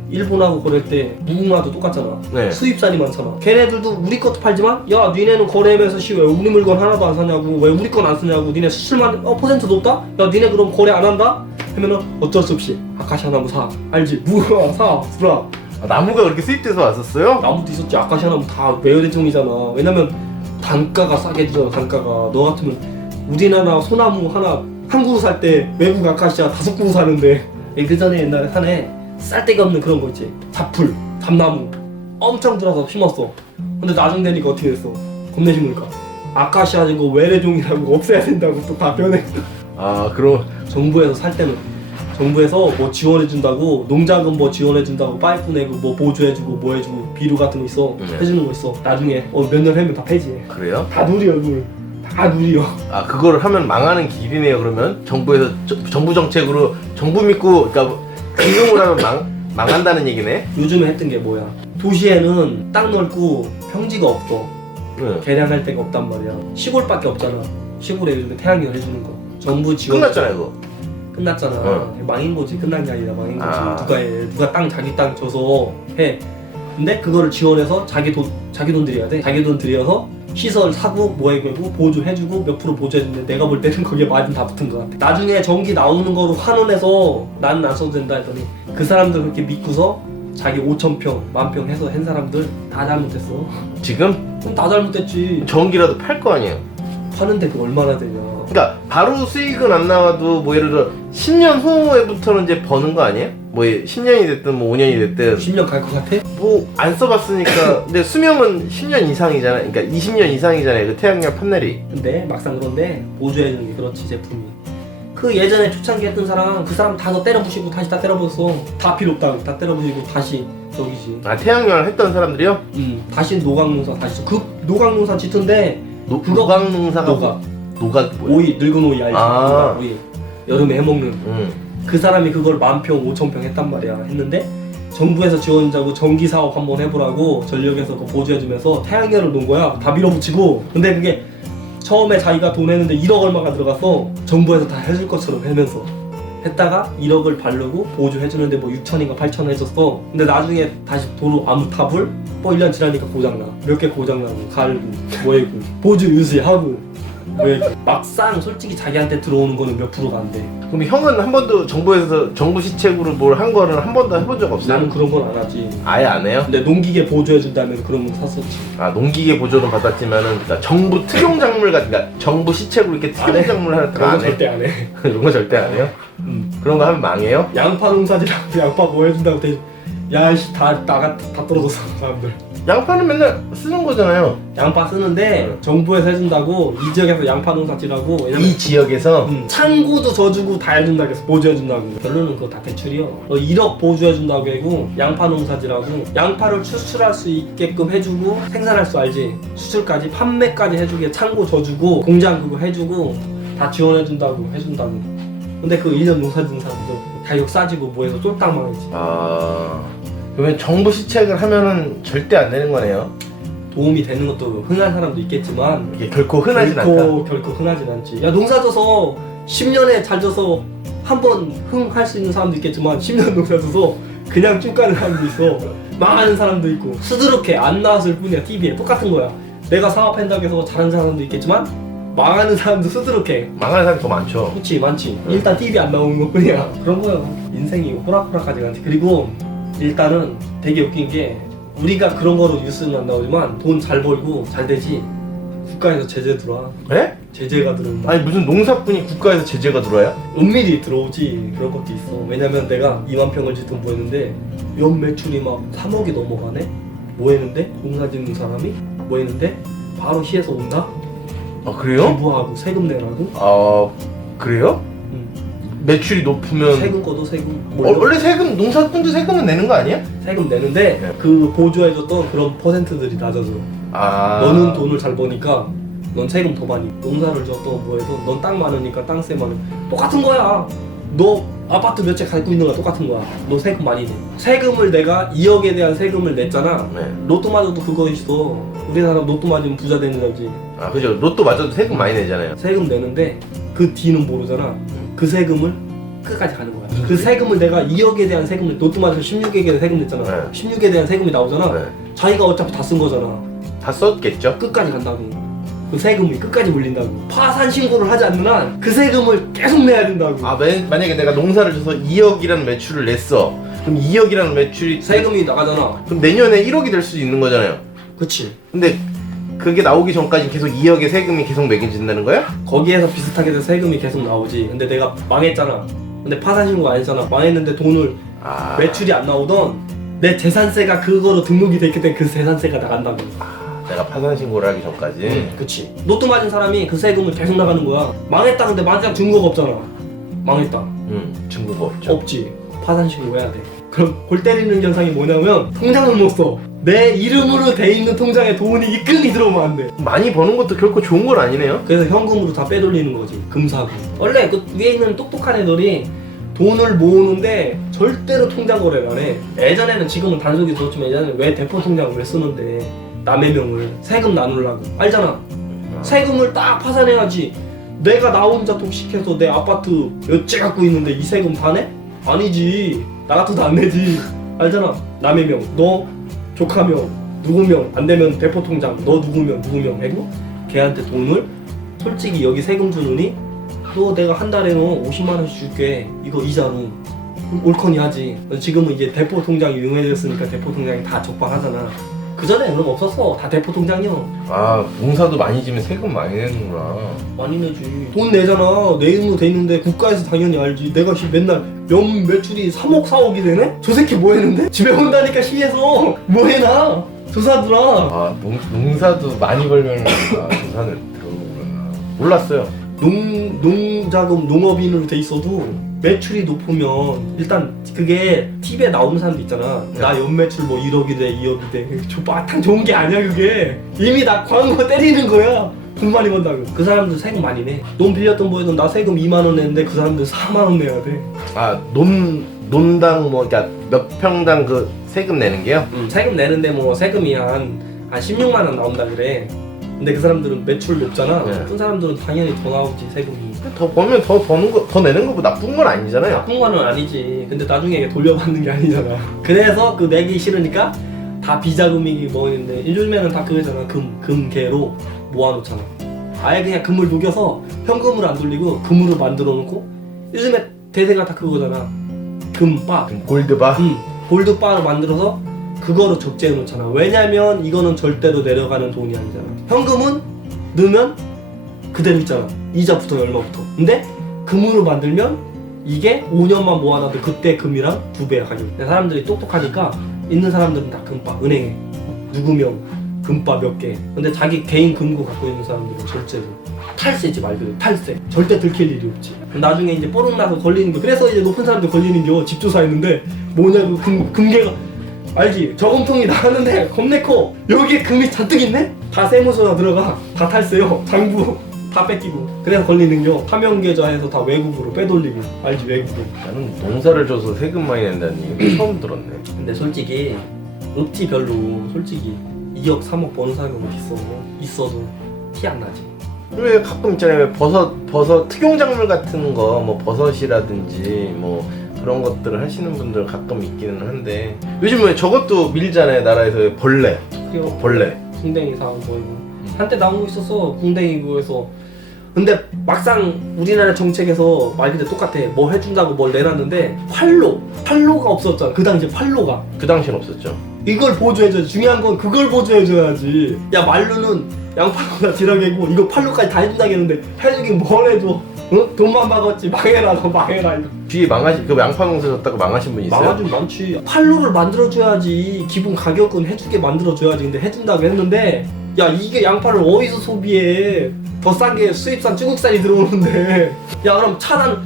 일본하고 거래할 때 무궁화도 똑같잖아. 네. 수입산이 많잖아. 걔네들도 우리 것도 팔지만 야 니네는 거래하면서 왜 우리 물건 하나도 안 사냐고, 왜 우리 건 안 쓰냐고, 니네 수출만 퍼센트 높다? 야 니네 그럼 거래 안 한다? 하면은 어쩔 수 없이 아카시아 나무 사. 알지? 무궁화 사 주라. 아, 나무가 그렇게 수입돼서 왔었어요? 나무도 있었지. 아카시아 나무 다 외래종이잖아. 왜냐면 단가가 싸게 주잖아. 단가가 너 같으면 우리나라 소나무 하나 한 그루 살 때 외국 아카시아 5그루 사는데 그 전에 옛날에 산에 쌀데가 없는 그런 거 있지. 잡풀, 잡나무 엄청 들어서 심었어. 근데 나중 되니까 어떻게 됐어? 겁내 심으니까 아카시아 이거 외래종이라고 없애야 된다고 또 다 변해. 아 그럼 정부에서 살 때는 정부에서 뭐 지원해준다고, 농자금 뭐 지원해준다고, 파이프 내고 뭐 보조해주고 뭐 해주고 비료 같은 거 있어. 네. 해주는 거 있어. 나중에 몇 년 하면 다 폐지해. 그래요? 다 누려 물. 다 누려. 아 그거를 하면 망하는 길이네요. 그러면 정부에서 정부 정책으로 정부 믿고 그러니까 이용을 하면 망한다는 얘기네. 요즘에 했던 게 뭐야? 도시에는 땅 넓고 평지가 없어. 네. 개량할 데가 없단 말이야. 시골밖에 없잖아. 시골에 요즘에 태양열 해주는 거. 정부 지원. 끝났잖아요 이거. 끝났잖아. 망인 거지. 끝난 게 아니라 망인 거지. 아. 누가 해? 누가 자기 땅 줘서 해. 근데 그거를 지원해서 자기 돈 들여야 돼. 자기 돈 들여서 시설 사고 뭐해고 보조해주고 몇 프로 보조해주는데 내가 볼 때는 거기에 마진 다 붙은 것 같아. 나중에 전기 나오는 거로 환원해서 나는 안 써도 된다 했더니 그 사람들 그렇게 믿고서 자기 5,000평, 10,000평 해서 한 사람들 다 잘못했어. 지금 그럼 다 잘못했지. 전기라도 팔 거 아니에요. 파는데 그 얼마나 되냐. 그러니까 바로 수익은 안 나와도 뭐 예를 들어 10년 후에부터는 이제 버는 거 아니에요? 뭐 10년이 됐든 뭐 5년이 됐든 10년 갈 것 같아? 뭐 안 써봤으니까. 근데 수명은 10년 이상이잖아요. 그러니까 20년 이상이잖아요. 그 태양열 판넬이. 근데 막상 그런데 보조해주는 게 그렇지 제품이. 그 예전에 초창기 했던 사람 그 사람 다 때려 부시고 다시 다 때려 부었어. 다 필요 없다고 다 때려 부시고 다시 저기지. 아 태양열 했던 사람들이요? 다시 노각농사 다시 그 노각농사 짓던데 그거 노각농사가 노각 뭐야? 오이 늙은 오이 알지? 아. 오이 여름에 해먹는 그 사람이 그걸 10,000평 5,000평 했단 말이야. 했는데 정부에서 지원자고 전기 사업 한번 해보라고 전력에서 그거 보조해주면서 태양열을 놓은 거야. 다 밀어붙이고. 근데 그게 처음에 자기가 돈 했는데 1억 얼마가 들어갔어. 정부에서 다 해줄 것처럼 하면서 했다가 1억을 바르고 보조해주는데 뭐 6천인가 8천 해줬어. 근데 나중에 다시 도로 아무 타불 뭐 1년 지나니까 고장나. 몇 개 고장나고 갈고 뭐해고 보조 유지하고. 왜 막상 솔직히 자기한테 들어오는 거는 몇 프로가 안 돼. 그럼 형은 한 번도 정부에서 정부 시책으로 뭘 한 거는 한 번도 해본 적 없어요? 나는 그런 건 안 하지. 아예 안 해요? 근데 농기계 보조해준다면 그런 거 샀었지. 아 농기계 보조는 받았지만은 그러니까 정부 특용 작물 같은 그러니까 정부 시책으로 이렇게 안 특용 해. 작물 하는 그런 거 안 해? 절대 안 해. 그런 거 절대 안 해요? 그런 거 하면 망해요? 양파 농사지라고 양파 뭐 해준다고 야이씨 다 떨어졌어 사람들. 양파는 맨날 쓰는 거잖아요. 양파 쓰는데 정부에서 해준다고 이 지역에서 양파 농사지라고. 왜냐면 이 지역에서 창고도 져주고 다 해준다고 해서 보조해준다고. 결론은 그거 다 대출이요. 1억 보조해준다고 하고 양파 농사지라고 양파를 수출할 수 있게끔 해주고 생산할 수 알지. 수출까지 판매까지 해주게 창고 져주고 공장 그거 해주고 다 지원해준다고 해준다고. 근데 그 1년 농사짓는 사람도 가격 싸지고 뭐해서 쫄딱 망했지. 아 그러면 정부 시책을 하면은 절대 안 되는 거네요. 도움이 되는 것도 흔한 사람도 있겠지만 이게 결코 흔하진 않다. 결코 흔하진 않지. 야 농사 져서 10년에 잘 져서 한 번 흥할 수 있는 사람도 있겠지만 10년 농사 져서 그냥 쭉 가는 사람도 있어. 망하는 사람도 있고 수두룩해 안 나왔을 뿐이야. TV에 똑같은 거야. 내가 사업한다고 해서 잘하는 사람도 있겠지만 망하는 사람도 수두룩해. 망하는 사람이 더 많죠. 그렇지 많지. 일단 TV 안 나오는 것 뿐이야. 그런 거야. 인생이 호락호락하지 않지. 그리고 일단은 되게 웃긴 게 우리가 그런 거로 뉴스는 안 나오지만 돈 잘 벌고 잘 되지 국가에서 제재 들어와. 네? 제재가 들어온다. 아니 무슨 농사꾼이 국가에서 제재가 들어와요? 은밀히 들어오지. 그런 것도 있어. 왜냐면 내가 2만 평을 짓든 뭐 했는데 연 매출이 막 3억이 넘어가네? 뭐 했는데? 농사 짓는 사람이? 뭐 했는데? 바로 시에서 온다? 아 그래요? 기부하고 세금 내라고? 아 그래요? 매출이 높으면 세금 꺼도 세금 원래 세금 농사꾼도 세금은 내는 거 아니야? 세금 내는데 네. 그 보조해줬던 그런 퍼센트들이 낮아져. 아 너는 돈을 잘 버니까 넌 세금 더 많이. 농사를 져도 뭐 해도 넌 땅 많으니까 땅세 많은. 똑같은 거야. 너 아파트 몇 채 갖고 있는 거랑 똑같은 거야. 너 세금 많이 내. 세금을 내가 2억에 대한 세금을 냈잖아. 네. 로또 맞아도 그거 있어. 우리나라 로또 맞으면 부자 되는 거지. 아 그죠. 로또 맞아도 세금 많이 내잖아요. 세금 내는데 그 뒤는 모르잖아. 그 세금을 끝까지 가는 거야. 그 세금을 내가 2억에 대한 세금을 로또 맞아서 16억에 대한 세금 냈잖아. 네. 16에 대한 세금이 나오잖아. 네. 자기가 어차피 다 쓴 거잖아. 다 썼겠죠. 끝까지 간다고. 그 세금이 끝까지 물린다고. 파산 신고를 하지 않는 한 그 세금을 계속 내야 된다고. 아 만약에 내가 농사를 져서 2억이라는 매출을 냈어. 그럼 2억이라는 매출이 세금이 나가잖아. 그럼 내년에 1억이 될 수도 있는 거잖아요. 그치. 근데 그게 나오기 전까지 계속 2억의 세금이 계속 매겨진다는 거야? 거기에서 비슷하게 돼서 세금이 계속 나오지. 근데 내가 망했잖아. 근데 파산 신고 안 했잖아. 망했는데 돈을 아 매출이 안 나오던 내 재산세가 그거로 등록이 돼 있기 때문에 그 재산세가 나간다고. 내가 파산 신고를 하기 전까지. 그치. 로또 맞은 사람이 그 세금을 계속 나가는 거야. 망했다 근데 마지막 증거가 없잖아. 망했다. 증거가 없죠. 없지. 파산 신고해야 돼. 그럼 골 때리는 현상이 뭐냐면 통장을 못 써. 내 이름으로 돼 있는 통장에 돈이 입금이 들어오면 안 돼. 많이 버는 것도 결코 좋은 건 아니네요. 그래서 현금으로 다 빼돌리는 거지. 금사고. 원래 그 위에 있는 똑똑한 애들이 돈을 모으는데 절대로 통장 거래를 안 해. 예전에는 지금은 단속이 그렇지만 예전에는 왜 대포 통장을 왜 쓰는데 남의 명을 세금 나누려고. 알잖아. 세금을 딱 파산해야지. 내가 나 혼자 독식해서 내 아파트 몇 채 갖고 있는데 이 세금 다 내? 아니지. 나 같아도 안 내지. 알잖아. 남의 명. 너 조카 명, 누구 명, 안 되면 대포 통장, 너 누구 명, 누구 명 해고 걔한테 돈을 솔직히 여기 세금 주느니 너 내가 한 달에 너 50만 원씩 줄게. 이거 이자로. 그럼 옳거니 하지. 지금은 이제 대포 통장이 유명해졌으니까 대포 통장이 다 적발하잖아. 그 전에 그런 거 없었어. 다 대포 통장이요. 아 농사도 많이 지면 세금 많이 내는구나. 많이 내지. 돈 내잖아. 내 이름으로 돼 있는데 국가에서 당연히 알지. 내가 맨날 연 매출이 3억 4억이 되네? 저 새끼 뭐 했는데? 집에 온다니까 시에서 뭐 해놔. 조사들아. 아 농사도 많이 벌면 조사를 들어오구나. 몰랐어요. 농자금 농업인으로 돼 있어도 매출이 높으면 일단 그게 TV에 나오는 사람도 있잖아. 네. 나 연매출 뭐 1억이 돼 2억이 돼. 마땅 좋은 게 아니야 그게. 이미 나 광고 때리는 거야. 돈 많이 번다고. 그 사람들 세금 많이 내. 돈 빌렸던 보이던 나 세금 2만 원 내는데 그 사람들 4만 원 내야 돼. 아 논당 뭐 그러니까 몇 평당 그 세금 내는 게요? 세금 내는데 뭐 세금이 한 16만 원 나온다 그래. 근데 그 사람들은 매출 높잖아. 네. 높은 사람들은 당연히 더 나오지 세금이. 더 벌면 더 버는 거 더 내는 거뭐 나쁜 건 아니잖아요. 나쁜 거는 아니지. 근데 나중에 이게 돌려받는 게 아니잖아. 그래서 그 내기 싫으니까 다 비자금이기 뭐 있는데 요즘에는 다 그거잖아. 금괴로 모아놓잖아. 아예 그냥 금을 녹여서 현금으로 안 돌리고 금으로 만들어 놓고 요즘에 대세가 다 그거잖아. 금바. 골드바. 골드바로 만들어서 그거로 적재해 놓잖아. 왜냐면 이거는 절대로 내려가는 돈이 아니잖아. 현금은 넣으면 그대로 있잖아. 이자부터 얼마부터. 근데 금으로 만들면 이게 5년만 모아놔도 그때 금이랑 2배야 가격. 사람들이 똑똑하니까 있는 사람들은 다 금바, 은행에 누구 명 금바 몇 개. 근데 자기 개인 금고 갖고 있는 사람들은 절대로 탈세지 말 그대로 탈세. 절대 들킬 일이 없지. 나중에 이제 뽀록 나서 걸리는 거. 그래서 이제 높은 사람들 걸리는 게 집 조사했는데 뭐냐고 금괴가 알지? 저금통이 나왔는데 겁내 커. 여기에 금이 잔뜩 있네? 다 세무서나 들어가. 다 탈세요. 장부 다 뺏기고. 그래서 걸리는 겨. 파면계좌에서 다 외국으로 빼돌리고. 알지? 외국으로. 나는 농사를 줘서 세금 많이 낸다는 얘기 처음 들었네. 근데 솔직히 읍지별로 솔직히 2억 3억 버는 사람이 어디 있어. 있어도 티 안 나지. 왜 가끔 있잖아요. 왜 버섯 특용작물 같은 거 뭐 버섯이라든지 뭐 그런 것들을 하시는 분들 가끔 있기는 한데 요즘 왜 저것도 밀잖아요. 나라에서 벌레. 벌레. 궁뎅이 사고 뭐 이거 한때 나온 거 있었어. 궁뎅이 그거에서. 근데 막상 우리나라 정책에서 말 그대로 똑같아. 뭐 해준다고 뭘 내놨는데 팔로가 없었잖아. 그 당시에 팔로가. 그 당시엔 없었죠. 이걸 보조해줘야지. 중요한 건 그걸 보조해줘야지. 야 말로는 양파로나 지라개고 이거 팔로까지 다 해준다겠는데 해주긴 뭘 해줘. 어? 돈만 박았지. 망해라 너 망해라 이거. 뒤에 그 양파 농사 졌다고 망하신 분 있어요? 망하긴 많지. 팔로를 만들어줘야지. 기본 가격은 해주게 만들어줘야지. 근데 해준다고 했는데 야 이게 양파를 어디서 소비해. 더 싼 게 수입산 중국산이 들어오는데 야 그럼 차란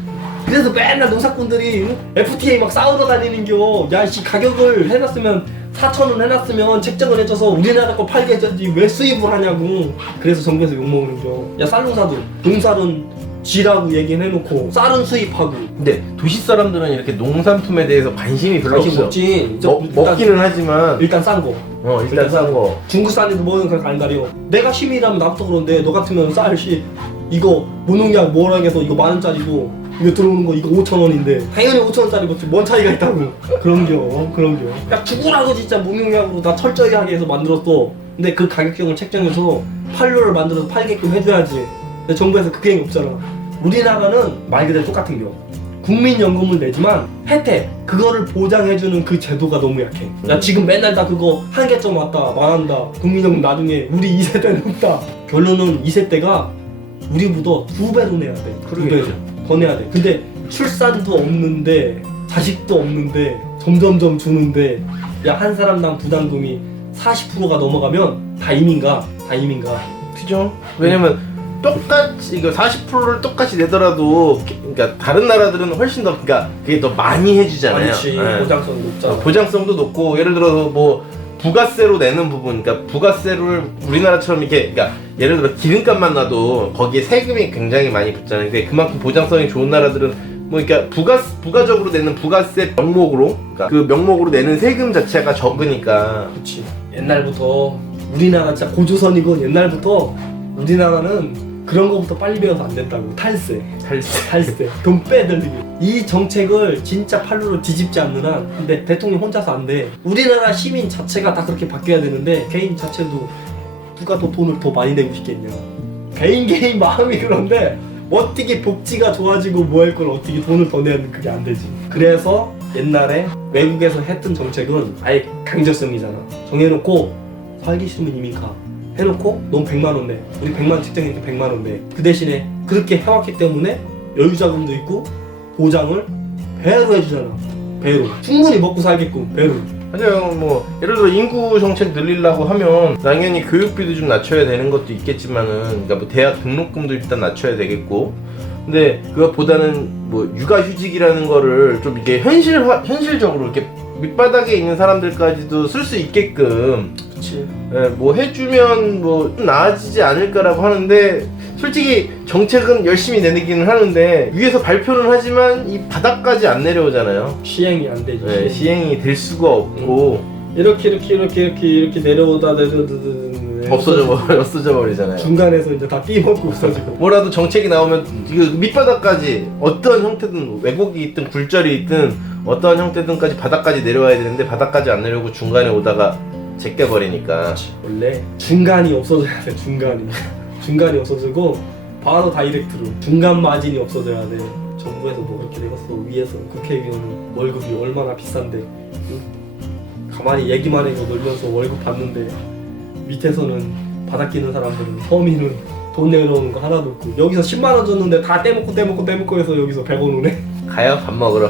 그래서 맨날 농사꾼들이 FTA 막 싸우러 다니는겨. 야씨 가격을 해놨으면 4,000원 해놨으면 책정을 해줘서 우리나라 거 팔게 해줘야지 왜 수입을 하냐고. 그래서 정부에서 욕먹는겨. 야 쌀농사도 농사는 지라고 얘기는 해놓고 쌀은 수입하고. 근데 도시 사람들은 이렇게 농산품에 대해서 관심이 별로 관심 없어요. 없지. 먹기는 하지만 일단 싼 거. 일단 싼 거. 중국 쌀에도 뭐는 그냥 안 가려. 내가 시민이라면 나부터 그런데 너 같으면 쌀씨 이거 무농약 뭐랑 해서 이거 10,000원짜리고 이거 들어오는 거 이거 5,000원인데 당연히 5,000원짜리 뭐지 뭔 차이가 있다고. 그런겨. 야 죽으라고 진짜 무농약으로 다 철저히 하게 해서 만들었어. 근데 그 가격형을 책정해서 판로를 만들어서 팔게끔 해줘야지. 근데 정부에서 그게 없잖아. 우리나라는 말 그대로 똑같은 겨. 국민연금을 내지만 혜택 그거를 보장해주는 그 제도가 너무 약해. 야 지금 맨날 다 그거 한계점 왔다 망한다 국민연금 나중에 우리 2세대는 없다. 결론은 2세대가 우리보다 2배로 내야 돼. 2배로 더 내야 돼. 근데 출산도 없는데 자식도 없는데 점점점 주는데 야 한 사람당 부담금이 40%가 넘어가면 다 이민가. 그죠? 왜냐면 똑같이 이거 40%를 똑같이 내더라도 그러니까 다른 나라들은 훨씬 더 그러니까 그게 더 많이 해주잖아요. 그렇지. 네. 보장성이 높잖아. 보장성도 높고 예를 들어서 뭐 부가세로 내는 부분, 그러니까 부가세를 우리나라처럼 이렇게 그러니까 예를 들어 기름값만 놔도 거기에 세금이 굉장히 많이 붙잖아요. 근데 그만큼 보장성이 좋은 나라들은 뭐 그러니까 부가적으로 내는 부가세 명목으로 그러니까 그 명목으로 내는 세금 자체가 적으니까. 그렇지. 옛날부터 우리나라 진짜 고조선이고 옛날부터 우리나라는 그런 거부터 빨리 배워서 안 된다고. 탈세 돈 빼들리기. 이 정책을 진짜 팔로로 뒤집지 않는 한 근데 대통령 혼자서 안 돼. 우리나라 시민 자체가 다 그렇게 바뀌어야 되는데 개인 자체도 누가 더 돈을 더 많이 내고 싶겠냐. 개인 마음이 그런데 어떻게 복지가 좋아지고 뭐 할 걸 어떻게 돈을 더 내는 그게 안 되지. 그래서 옛날에 외국에서 했던 정책은 아예 강제성이잖아. 정해놓고 살기 싫으면 이민 가 해놓고 넌 100만원 내. 우리 100만원 책정해서 100만원 내. 그 대신에 그렇게 해왔기 때문에 여유자금도 있고 보장을 배로 해주잖아. 배로 충분히 먹고 살게끔 배로. 맞아요. 뭐 예를 들어 인구 정책 늘리려고 하면 당연히 교육비도 좀 낮춰야 되는 것도 있겠지만은 그러니까 뭐 대학 등록금도 일단 낮춰야 되겠고 근데 그것보다는 뭐 육아휴직이라는 거를 좀 이게 현실적으로 이렇게 밑바닥에 있는 사람들까지도 쓸 수 있게끔 그치. 뭐 해주면 뭐 좀 나아지지 않을까라고 하는데 솔직히 정책은 열심히 내기는 하는데 위에서 발표는 하지만 이 바닥까지 안 내려오잖아요. 시행이 안 되지. 네, 시행이 될 수가 없고 이렇게 내려오다 없어져 버리잖아요. 중간에서 이제 다 띠먹고 없어지고. 뭐라도 정책이 나오면 이거 밑바닥까지 어떤 형태든 왜곡이 있든 굴절이 있든 어떤 형태든까지 바닥까지 내려와야 되는데 바닥까지 안 내려오고 중간에 오다가 제껴버리니까. 원래 중간이 없어져야 돼. 중간이 없어지고 바로 다이렉트로 중간 마진이 없어져야 돼. 정부에서 뭐 그렇게 되겠어. 위에서 국회의원 월급이 얼마나 비싼데 응? 가만히 얘기만 해도 놀면서 월급 받는데 밑에서는 바닥 끼는 사람들은 서민은 돈 내놓는 거 하나도 없고 여기서 10만원 줬는데 다 떼먹고 해서 여기서 100원 오네. 가요 밥 먹으러.